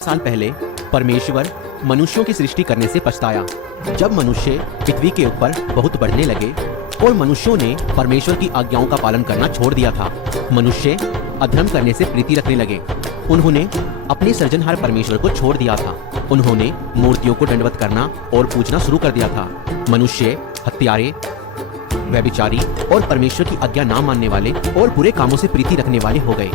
साल पहले परमेश्वर मनुष्यों की सृष्टि करने से पछताया। जब मनुष्य पृथ्वी के ऊपर बहुत बढ़ने लगे और मनुष्यों ने परमेश्वर की आज्ञाओं का पालन करना छोड़ दिया था, मनुष्य अधर्म करने से प्रीति रखने लगे। उन्होंने अपने सृजनहार परमेश्वर को छोड़ दिया था। उन्होंने मूर्तियों को दंडवत करना और पूजना शुरू कर दिया था। मनुष्य हत्यारे, व्यभिचारी और परमेश्वर की आज्ञा ना मानने वाले और बुरे कामों से प्रीति रखने वाले हो गए।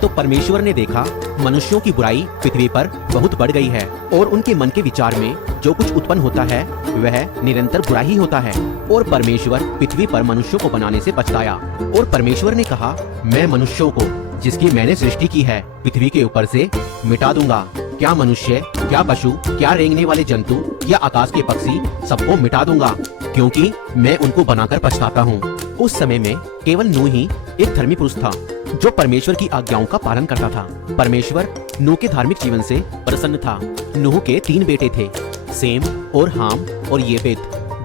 तो परमेश्वर ने देखा मनुष्यों की बुराई पृथ्वी पर बहुत बढ़ गई है और उनके मन के विचार में जो कुछ उत्पन्न होता है वह निरंतर बुरा ही होता है। और परमेश्वर पृथ्वी पर मनुष्यों को बनाने से पछताया और परमेश्वर ने कहा, मैं मनुष्यों को जिसकी मैंने सृष्टि की है पृथ्वी के ऊपर से मिटा दूंगा। क्या मनुष्य, क्या पशु, क्या रेंगने वाले जंतु या आकाश के पक्षी, सबको मिटा दूंगा, क्योंकि मैं उनको बनाकर पछताता हूँ। उस समय में केवल नूह ही एक धर्मी पुरुष था जो परमेश्वर की आज्ञाओं का पालन करता था। परमेश्वर नूह के धार्मिक जीवन से प्रसन्न था। नूह के 3 बेटे थे, सेम और हाम और येपेत।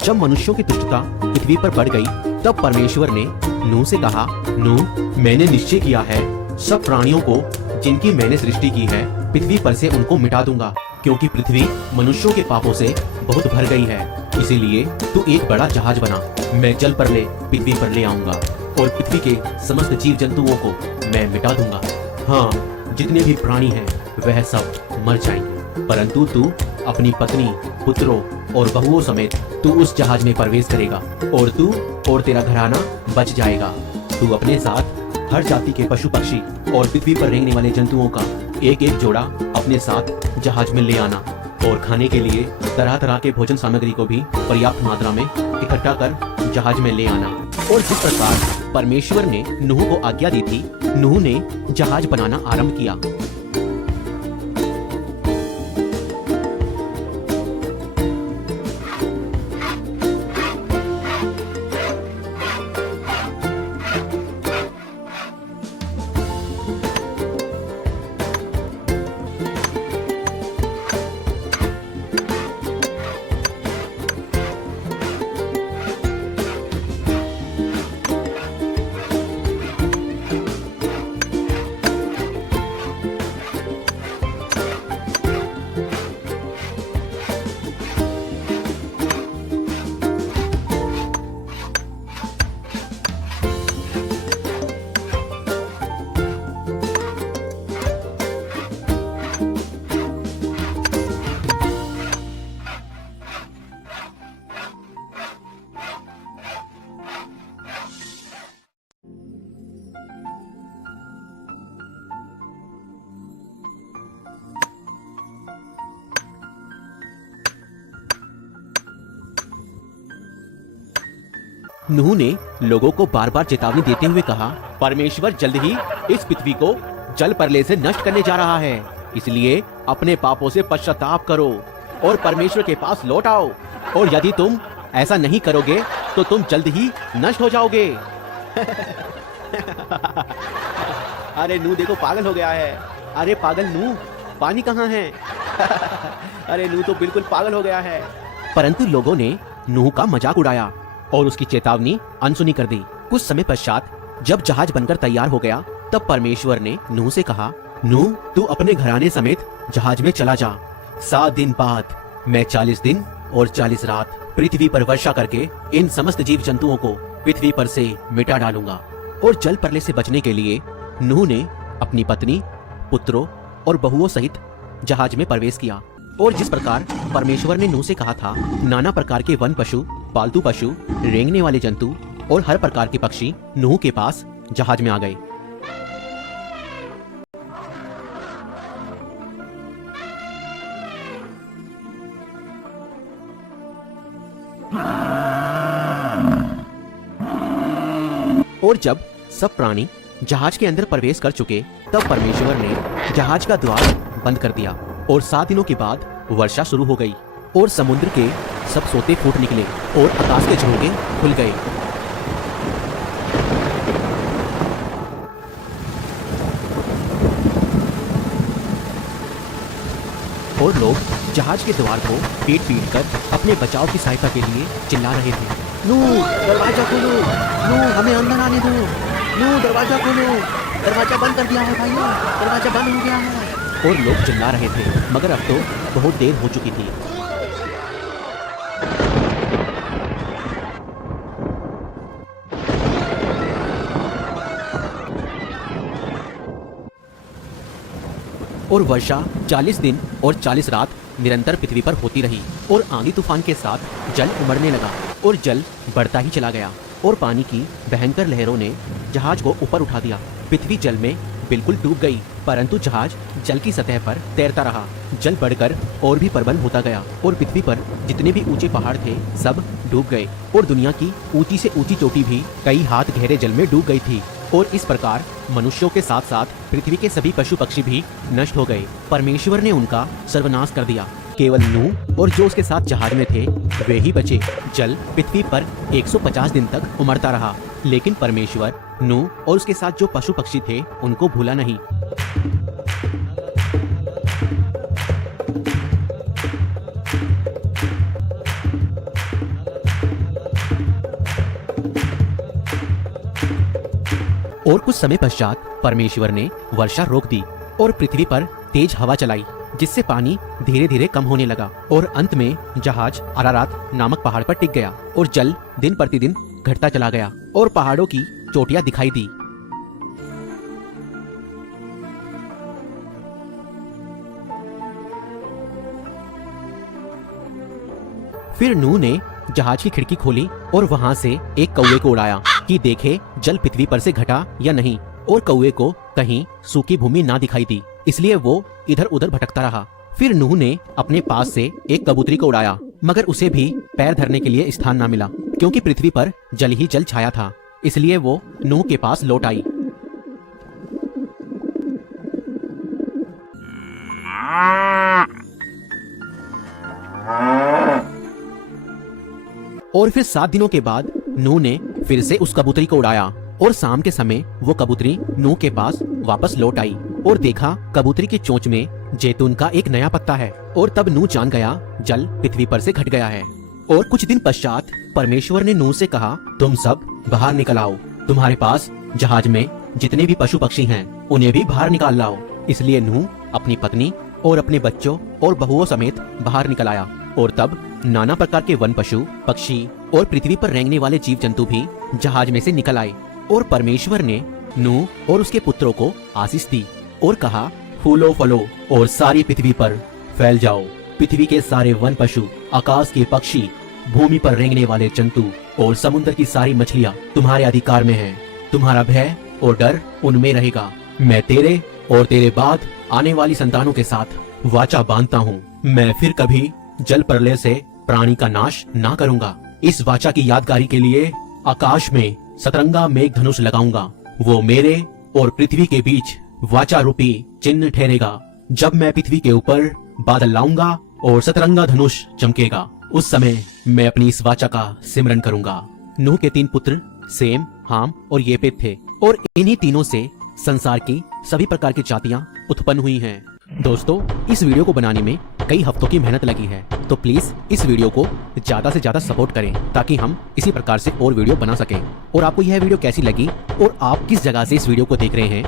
जब मनुष्यों की दुष्टता पृथ्वी पर बढ़ गई तब परमेश्वर ने नूह से कहा, नूह, मैंने निश्चय किया है सब प्राणियों को जिनकी मैंने सृष्टि की है पृथ्वी पर से उनको मिटा दूंगा, क्योंकि पृथ्वी मनुष्यों के पापों से बहुत भर गई है। इसीलिए तू एक बड़ा जहाज बना, मैं जल पर ले पृथ्वी पर ले आऊंगा और पृथ्वी के समस्त जीव जंतुओं को मैं मिटा दूंगा। हाँ, जितने भी प्राणी हैं वह सब मर जाएंगे, परंतु तू अपनी पत्नी, पुत्रों और बहुओं समेत तू उस जहाज में प्रवेश करेगा और तू और तेरा घराना बच जाएगा। तू अपने साथ हर जाति के पशु पक्षी और पृथ्वी पर रेंगने वाले जंतुओं का एक एक जोड़ा अपने साथ जहाज में ले आना और खाने के लिए तरह तरह के भोजन सामग्री को भी पर्याप्त मात्रा में इकट्ठा कर जहाज में ले आना। और जिस प्रकार परमेश्वर ने नूह को आज्ञा दी थी, नूह ने जहाज बनाना आरंभ किया। नूह ने लोगों को बार बार चेतावनी देते हुए कहा, परमेश्वर जल्द ही इस पृथ्वी को जल प्रलय से नष्ट करने जा रहा है, इसलिए अपने पापों से पश्चाताप करो और परमेश्वर के पास लौट आओ, और यदि तुम ऐसा नहीं करोगे तो तुम जल्द ही नष्ट हो जाओगे। अरे नूह देखो पागल हो गया है। अरे पागल नूह, पानी कहाँ है? अरे नूह तो बिल्कुल पागल हो गया है। परंतु लोगों ने नूह का मजाक उड़ाया और उसकी चेतावनी अनसुनी कर दी। कुछ समय पश्चात जब जहाज बनकर तैयार हो गया तब परमेश्वर ने नूह से कहा, नूह, तू अपने घराने समेत जहाज में चला जा। 7 दिन बाद मैं 40 दिन और 40 रात पृथ्वी पर वर्षा करके इन समस्त जीव जंतुओं को पृथ्वी पर से मिटा डालूंगा। और जल प्रलय से बचने के लिए नूह ने अपनी पत्नी, पुत्रों और बहुओं सहित जहाज में प्रवेश किया। और जिस प्रकार परमेश्वर ने नूह से कहा था, नाना प्रकार के वन पशु, पालतू पशु, रेंगने वाले जंतु और हर प्रकार के पक्षी नूह के पास जहाज में आ गए। और जब सब प्राणी जहाज के अंदर प्रवेश कर चुके तब परमेश्वर ने जहाज का द्वार बंद कर दिया और 7 दिनों के बाद वर्षा शुरू हो गई और समुद्र के सब सोते फूट निकले और आकाश के झरोखे खुल गए। और लोग जहाज के द्वार को पीट पीट कर अपने बचाव की सहायता के लिए चिल्ला रहे थे, नूह दरवाजा खोलो, नूह हमें अंदर आने दो, नूह दरवाजा खोलो, दरवाजा बंद कर दिया है भाइयों, दरवाजा बंद हो गया है। और लोग चिल्ला रहे थे, मगर अब तो बहुत देर हो चुकी थी। और वर्षा 40 दिन और 40 रात निरंतर पृथ्वी पर होती रही और आंधी तूफान के साथ जल उमड़ने लगा और जल बढ़ता ही चला गया और पानी की भयंकर लहरों ने जहाज को ऊपर उठा दिया। पृथ्वी जल में बिल्कुल डूब गई, परंतु जहाज जल की सतह पर तैरता रहा। जल बढ़कर और भी प्रबल होता गया और पृथ्वी पर जितने भी ऊंचे पहाड़ थे सब डूब गए और दुनिया की ऊंची से ऊंची चोटी भी कई हाथ गहरे जल में डूब गई थी। और इस प्रकार मनुष्यों के साथ साथ पृथ्वी के सभी पशु पक्षी भी नष्ट हो गए। परमेश्वर ने उनका सर्वनाश कर दिया। केवल नूह और जो उसके साथ जहाज में थे वे ही बचे। जल पृथ्वी पर 150 दिन तक उमड़ता रहा, लेकिन परमेश्वर नूह और उसके साथ जो पशु पक्षी थे उनको भूला नहीं। और कुछ समय पश्चात परमेश्वर ने वर्षा रोक दी और पृथ्वी पर तेज हवा चलाई, जिससे पानी धीरे धीरे कम होने लगा और अंत में जहाज अरारात नामक पहाड़ पर टिक गया और जल दिन प्रतिदिन घटता चला गया और पहाड़ों की चोटियां दिखाई दी। फिर नूह ने जहाज की खिड़की खोली और वहां से एक कौवे को उड़ाया कि देखे जल पृथ्वी पर से घटा या नहीं, और कौवे को कहीं सूखी भूमि ना दिखाई दी, इसलिए वो इधर उधर भटकता रहा। फिर नूह ने अपने पास से एक कबूतरी को उड़ाया, मगर उसे भी पैर धरने के लिए स्थान ना मिला, क्योंकि पृथ्वी पर जल ही जल छाया था। इसलिए वो नूह के पास लौट आई। और फिर 7 दिनों के बाद नूह ने फिर से उस कबूतरी को उड़ाया और शाम के समय वो कबूतरी नूह के पास वापस लौट आई और देखा कबूतरी की चोंच में जैतून का एक नया पत्ता है। और तब नूह जान गया जल पृथ्वी पर से घट गया है। और कुछ दिन पश्चात परमेश्वर ने नूह से कहा, तुम सब बाहर निकल आओ, तुम्हारे पास जहाज में जितने भी पशु पक्षी हैं उन्हें भी बाहर निकाल लाओ। इसलिए नूह अपनी पत्नी और अपने बच्चों और बहुओं समेत बाहर निकल आया। और तब नाना प्रकार के वन पशु पक्षी और पृथ्वी पर रेंगने वाले जीव जंतु भी जहाज में से निकल आए। और परमेश्वर ने नूह और उसके पुत्रों को आशीष दी और कहा, फूलो फलो और सारी पृथ्वी पर फैल जाओ। पृथ्वी के सारे वन पशु, आकाश के पक्षी, भूमि पर रेंगने वाले जंतु और समुद्र की सारी मछलियाँ तुम्हारे अधिकार में हैं। तुम्हारा भय और डर उनमें रहेगा। मैं तेरे और तेरे बाद आने वाली संतानों के साथ वाचा बांधता हूँ। मैं फिर कभी जल प्रलय से प्राणी का नाश ना करूंगा। इस वाचा की यादगारी के लिए आकाश में सतरंगा मेघ धनुष लगाऊंगा। वो मेरे और पृथ्वी के बीच वाचा रूपी चिन्ह ठहरेगा। जब मैं पृथ्वी के ऊपर बादल लाऊंगा और सतरंगा धनुष चमकेगा, उस समय मैं अपनी इस वाचा का सिमरन करूंगा। नूह के 3 पुत्र सेम, हाम और येपेत थे और इन्हीं तीनों से संसार की सभी प्रकार की जातियां उत्पन्न हुई हैं। दोस्तों, इस वीडियो को बनाने में कई हफ्तों की मेहनत लगी है, तो प्लीज इस वीडियो को ज्यादा से ज्यादा सपोर्ट करें ताकि हम इसी प्रकार से और वीडियो बना सकें। और आपको यह वीडियो कैसी लगी और आप किस जगह से इस वीडियो को देख रहे हैं